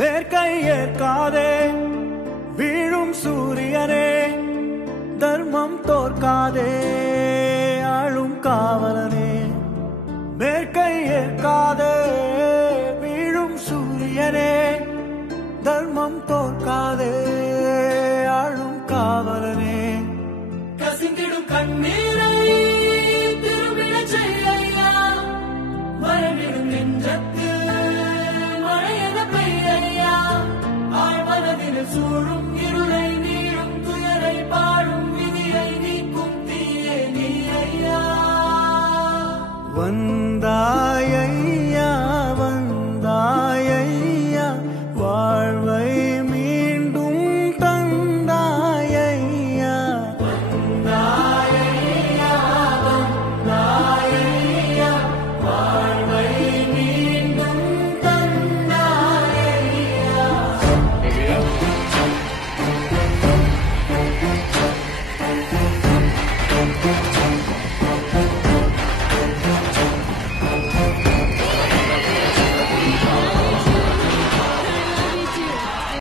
மேற்கை ஏற்காதே வீழும் சூரியனே, தர்மம் தோற்காதே ஆளும் காவலனே. மேற்கை ஏற்காதே வீழும் சூரியனே, தர்மம் தோற்காதே ஆளும் காவலனே. கசிந்திடும் கண்ணீரை திரும்பிட செய்யா, மரணிடும் நெஞ்சத்தில் மழையென பெய்யா. ஆழ்மனதில் சூழும் இருளை நீளும் துயரை பாடும் விதியை நீக்கும் தீயே நீ ஐயா. வந்தா